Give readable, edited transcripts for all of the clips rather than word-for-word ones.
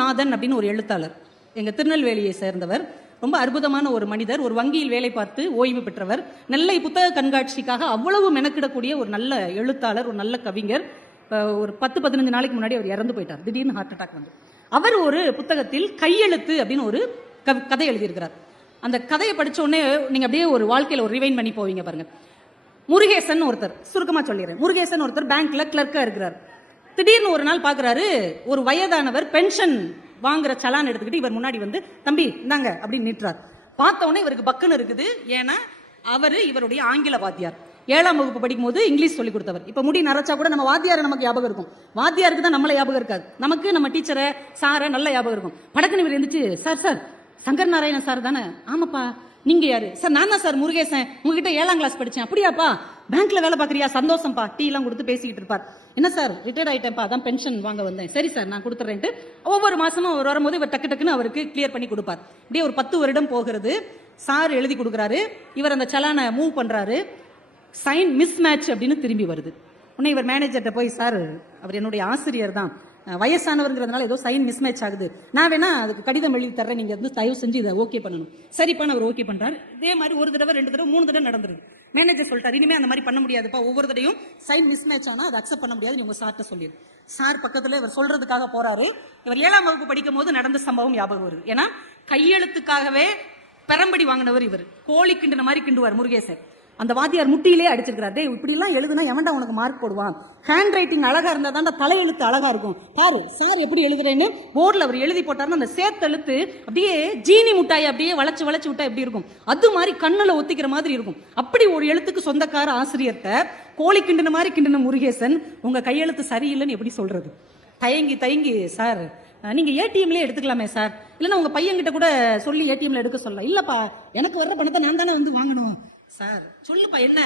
நாதன் அப்படின்னு ஒரு எழுத்தாளர், எங்க திருநெல்வேலியை சேர்ந்தவர். ரொம்ப அற்புதமான ஒரு மனிதர். ஒரு வங்கியில் வேலை பார்த்து ஓய்வு பெற்றவர். நெல்லை புத்தக கண்காட்சிக்காக அவ்வளவு மெனக்கிடக்கூடிய ஒரு நல்ல எழுத்தாளர், ஒரு நல்ல கவிஞர். ஒரு 10-15 நாளைக்கு முன்னாடி அவர் இறந்து போயிட்டார். திடீர்னு ஹார்ட் அட்டாக் வந்து. அவர் ஒரு புத்தகத்தில் கையெழுத்து அப்படின்னு ஒரு கதை எழுதியிருக்கிறார். அந்த கதையை படிச்ச உடனே நீங்க அப்படியே ஒரு வாழ்க்கையில ஒரு ரிவைன் பண்ணி போவீங்க பாருங்க. முருகேசன் ஒருத்தர், சுருக்கமா சொல்லிடுறேன். முருகேசன் ஒருத்தர் பேங்க்ல கிளர்க்கா இருக்கிறார். திடீர்னு ஒரு நாள் பாக்குறாரு, ஒரு வயதானவர் பென்ஷன் வாங்குற சலான் எடுத்துக்கிட்டு இவர் முன்னாடி வந்து, தம்பி இந்தாங்க அப்படின்னு நீட்டுறார். பார்த்த உடனே இவருக்கு பக்குன்னு இருக்குது. ஏன்னா இவருடைய ஆங்கில வாத்தியார். 7ஆம் வகுப்பு படிக்கும் போது இங்கிலீஷ் சொல்லி கொடுத்தவர். இப்ப முடி நரைச்சா கூட நம்ம வாத்தியாரை நமக்கு ஞாபகம் இருக்கும். வாத்தியாருக்கு தான் நம்மள ஞாபகம் இருக்காது. நமக்கு நம்ம டீச்சரை சாரை நல்ல ஞாபகம் இருக்கும். படக்குன்னு இவர் இருந்துச்சு, sir sir Shankar Narayanan sir தானே? ஆமாப்பா. நீங்க யாரு? சார் நான் தான் சார் முருகேசன், உங்ககிட்ட 7ஆம் கிளாஸ் படிச்சேன். அப்படியாப்பா, பேங்க்ல வேலை பாக்குறியா? சந்தோஷம்ப்பா. டீ எல்லாம் கொடுத்து பேசிக்கிட்டு இருப்பார். என்ன சார் ரிட்டையர் ஆயிட்டேன்ப்பா, அதான் பென்ஷன் வாங்க வந்தேன். சரி சார் நான் கொடுத்துறேன்ட்டு ஒவ்வொரு மாசமும் அவர் வரும்போது இவர் டக்கு டக்குன்னு அவருக்கு கிளியர் பண்ணி கொடுப்பார். இப்படியே ஒரு 10 வருடம் போகிறது. சார் எழுதி கொடுக்குறாரு. இவர் அந்த சலானை மூவ் பண்றாரு. சைன் மிஸ் மேட்ச் அப்படின்னு திரும்பி வருது. உடனே இவர் மேனேஜர்கிட்ட போய், சார் அவர் என்னுடைய ஆசிரியர் தான், வயசானவர்ங்கிறதுனால ஏதோ சைன் மிஸ் மேட்ச் ஆகுது, நான் வேணா அதுக்கு கடிதம் எழுதி தர்றேன், நீங்க வந்து தயவு செஞ்சு இதை ஓகே பண்ணணும். சரிப்பான அவர் ஓகே பண்றாரு. இதே மாதிரி ஒரு தடவை 2 தடவை 3 தடவை நடந்துருது. மேனேஜர் சொல்லிட்டாரு, இனிமே அந்த மாதிரி பண்ண முடியாதுப்பா, ஒவ்வொரு தடையும் சைன் மிஸ் மேட்ச் ஆனா அதை அக்செப்ட் பண்ண முடியாது, உங்க சார்ட்ட சொல்லிடு. சார் பக்கத்துல இவர் சொல்றதுக்காக போறாரு. இவர் 7ஆம் வகுப்பு படிக்கும் போது நடந்த சம்பவம் ஞாபகம் வருது. ஏன்னா கையெழுத்துக்காகவே பெரம்படி வாங்கினவர் இவர். கோழி கிண்டுன மாதிரி கிண்டுவார் முருகேசன். அந்த வாத்தியார் முட்டியிலே அடிச்சிருக்கிறார். டேய் இப்படி எல்லாம் எழுதுனா எவன்டா உனக்கு மார்க் போடுவான்? ஹேண்ட் ரைட்டிங் அழகா இருந்தா தான் தலையெழுத்து அழகா இருக்கும். பாரு சார் எப்படி எழுதுறேன்னு போர்டில் அவர் எழுதி போட்டாருன்னு அந்த சேர்த்தெழுத்து அப்படியே ஜீனி முட்டாய் அப்படியே வளைச்சு வளைச்சு விட்டா எப்படி இருக்கும், அது மாதிரி கண்ணுல ஒத்திக்கிற மாதிரி இருக்கும். அப்படி ஒரு எழுத்துக்கு சொந்தக்கார ஆசிரியர்கிட்ட கோழி கிண்டுன மாதிரி கிண்டுன முருகேசன் உங்க கையெழுத்து சரியில்லைன்னு எப்படி சொல்றது? தயங்கி தயங்கி, சார் நீங்க ஏடிஎம்லயே எடுத்துக்கலாமே சார், இல்லைன்னா உங்க பையன்கிட்ட கூட சொல்லி ஏடிஎம்ல எடுக்க சொல்லலாம். இல்லப்பா எனக்கு வர்ற பணத்தை நான் தானே வந்து வாங்கணும். சார் சொல்லுப்பா, என்ன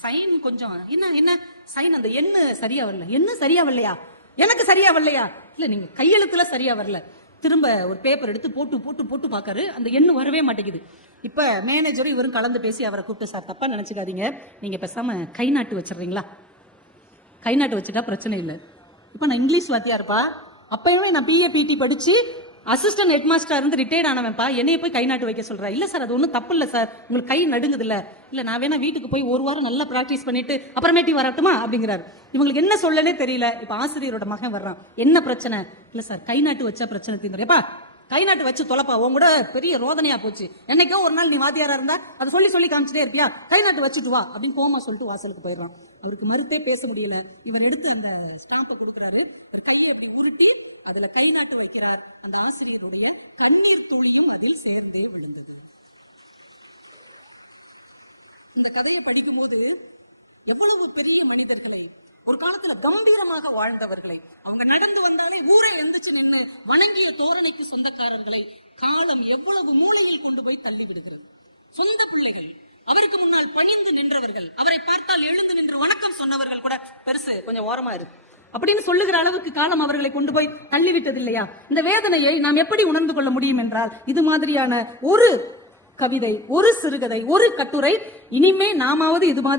சைன் கொஞ்சம் என்ன சைன் அந்த எண்ணு சரியா வரல. என்ன சரியா வரலையா? எனக்கு சரியா வரலையா? இல்ல நீங்க கையெழுத்துல சரியா வரல. திரும்ப ஒரு பேப்பர் எடுத்து போட்டு போட்டு போட்டு பாக்காரு, அந்த எண்ணு வரவே மாட்டேங்குது. இப்ப மேனேஜரும் இவரும் கலந்து பேசி அவரை கூப்பிட்டு, சார் தப்பா நினைச்சுக்காதீங்க, நீங்க பேசாம கை நாட்டு வச்சிடுறீங்களா? கை நாட்டு வச்சுட்டா பிரச்சனை இல்லை. இப்ப நான் இங்கிலீஷ் வாத்தியா இருப்பா, அப்பயுமே நான் பிஏ பிடி படிச்சு அசிஸ்டன்ட் ஹெட் மாஸ்டர் இருந்து ரிட்டையர்ட் ஆனவன்ப்பா, என்னைய போய் கை நாட்டு வைக்க சொல்றா? இல்ல சார் அது ஒன்றும் தப்பு இல்லை சார், உங்களுக்கு கை நடுங்குது இல்ல நான் வேணா வீட்டுக்கு போய் 1 வாரம் நல்லா பிராக்டிஸ் பண்ணிட்டு அப்புறமேட்டி வரட்டுமா அப்படிங்கிறாரு. இவங்களுக்கு என்ன சொல்லனே தெரியல. இப்ப ஆசிரியரோட மகன் வர்றான், என்ன பிரச்சனை? இல்ல சார் கை நாட்டு வச்சா பிரச்சனை தீர்ந்துருப்பா, கை நாட்டு வச்சு தொலைப்பா, உன் கூட பெரிய ரோதனையா போச்சு, என்னைக்கோ ஒரு நாள் நீ வாத்தியாரா இருந்தா அதை சொல்லி சொல்லி காமிச்சிட்டே இருப்பியா, கை நாட்டு வச்சுட்டு வா அப்படின்னு கோமா சொல்லிட்டு வாசலுக்கு போயிடுறான். அவருக்கு மறுத்தே பேச முடியல. இவர் எடுத்து அந்த ஸ்டாம்பை கொடுக்குறாரு. கையை அப்படி உருட்டி அதுல கை நாட்டு வைக்கிறார். அந்த ஆசிரியருடைய கண்ணீர் துளியும் அதில் சேர்ந்தே விழுந்தது. இந்த கதையை படிக்கும் போது எவ்வளவு பெரிய மனிதர்களை, ஒரு காலத்துல கம்பீரமாக வாழ்ந்தவர்களை, அவங்க நடந்து வந்தாலே ஊரை எந்திரிச்சு நின்று வணங்கிய தோரணைக்கு சொந்தக்காரர்களை காலம் எவ்வளவு மூலையில் கொண்டு போய் தள்ளி விடுகிறது. சொந்த பிள்ளைகள், அவருக்கு முன்னால் பணிந்து நின்றவர்கள், அவரை பார்த்தால் எழுந்து நின்று வணக்கம் சொன்னவர்கள் கூட பெருசு கொஞ்சம் ஓரமா இருக்கு அப்படின்னு சொல்லுகிற அளவுக்கு காலம் அவர்களை கொண்டு போய் தள்ளிவிட்டது இல்லையா? இந்த வேதனையை நாம் எப்படி உணர்ந்து கொள்ள முடியும் என்றால், இது மாதிரியான ஒரு கவிதை, ஒரு சிறுகதை, ஒரு கட்டுரை இனிமே நாமாவது இது மாதிரி